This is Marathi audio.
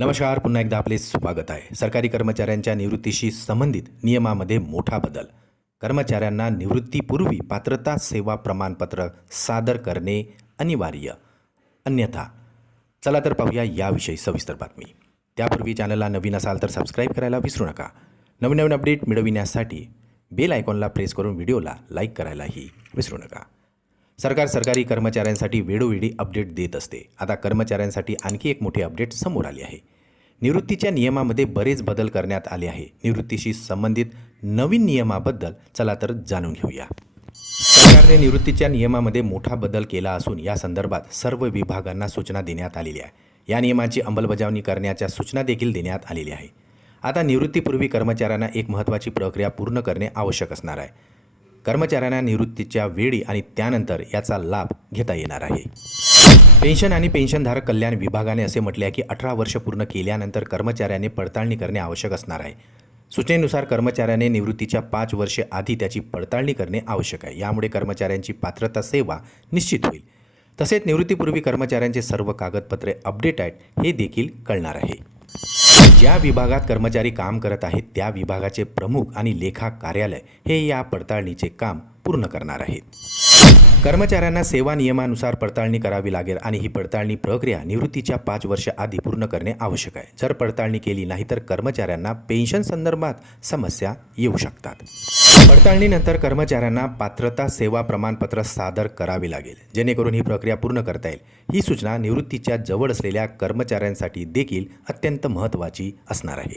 नमस्कार पुन्हा एकदा आपले स्वागत आहे. सरकारी कर्मचाऱ्यांच्या निवृत्तीशी संबंधित नियमामध्ये मोठा बदल. कर्मचाऱ्यांना निवृत्तीपूर्वी पात्रता सेवा प्रमाणपत्र सादर करणे अनिवार्य. अन्यथा चला तर पाहूया याविषयी सविस्तर बातमी. त्यापूर्वी चॅनलला नवीन असाल तर सबस्क्राईब करायला विसरू नका. नवीन नवीन अपडेट मिळविण्यासाठी बेल आयकॉनला प्रेस करून व्हिडिओला लाईक करायलाही विसरू नका. सरकार सरकारी कर्मचाऱ्यांसाठी वेळोवेळी अपडेट देत असते. आता कर्मचाऱ्यांसाठी आणखी एक मोठी अपडेट समोर आली आहे. निवृत्तीच्या नियमामध्ये बरेच बदल करण्यात आले आहे. निवृत्तीशी संबंधित नवीन नियमाबद्दल चला तर जाणून घेऊया. सरकारने निवृत्तीच्या नियमामध्ये मोठा बदल केला असून या संदर्भात सर्व विभागांना सूचना देण्यात आलेली आहे. या नियमाची अंमलबजावणी करण्याच्या सूचना देखील देण्यात आलेली आहे. आता निवृत्तीपूर्वी कर्मचाऱ्यांना एक महत्त्वाची प्रक्रिया पूर्ण करणे आवश्यक असणार आहे. कर्मचाऱ्यांना निवृत्तीच्या वेळी आणि त्यानंतर याचा लाभ घेता येणार आहे. पेन्शन आणि पेन्शनधारक कल्याण विभागाने असे म्हटले आहे की अठरा वर्ष पूर्ण केल्यानंतर कर्मचाऱ्याने पडताळणी करणे आवश्यक असणार आहे. सूचनेनुसार कर्मचाऱ्याने निवृत्तीच्या पाच वर्षे आधी त्याची पडताळणी करणे आवश्यक आहे. यामुळे कर्मचाऱ्यांची पात्रता सेवा निश्चित होईल. तसेच निवृत्तीपूर्वी कर्मचाऱ्यांचे सर्व कागदपत्रे अपडेट आहेत हे देखील कळणार आहे. ज्या विभागात कर्मचारी काम करत आहेत त्या विभागाचे प्रमुख आणि लेखा कार्यालय हे या पडताळणीचे काम पूर्ण करणार आहेत. कर्मचाऱ्यांना सेवा नियमानुसार पडताळणी करावी लागेल आणि ही पडताळणी प्रक्रिया निवृत्तीच्या पाच वर्ष आधी पूर्ण करणे आवश्यक आहे. जर पडताळणी केली नाही तर कर्मचाऱ्यांना पेन्शन संदर्भात समस्या येऊ शकतात. पडताळणीनंतर कर्मचाऱ्यांना पात्रता सेवा प्रमाणपत्र सादर करावे लागेल. जेणेकरून ही प्रक्रिया पूर्ण करता येईल. ही सूचना निवृत्तीच्या जवळ असलेल्या कर्मचाऱ्यांसाठी देखील अत्यंत महत्त्वाची असणार आहे.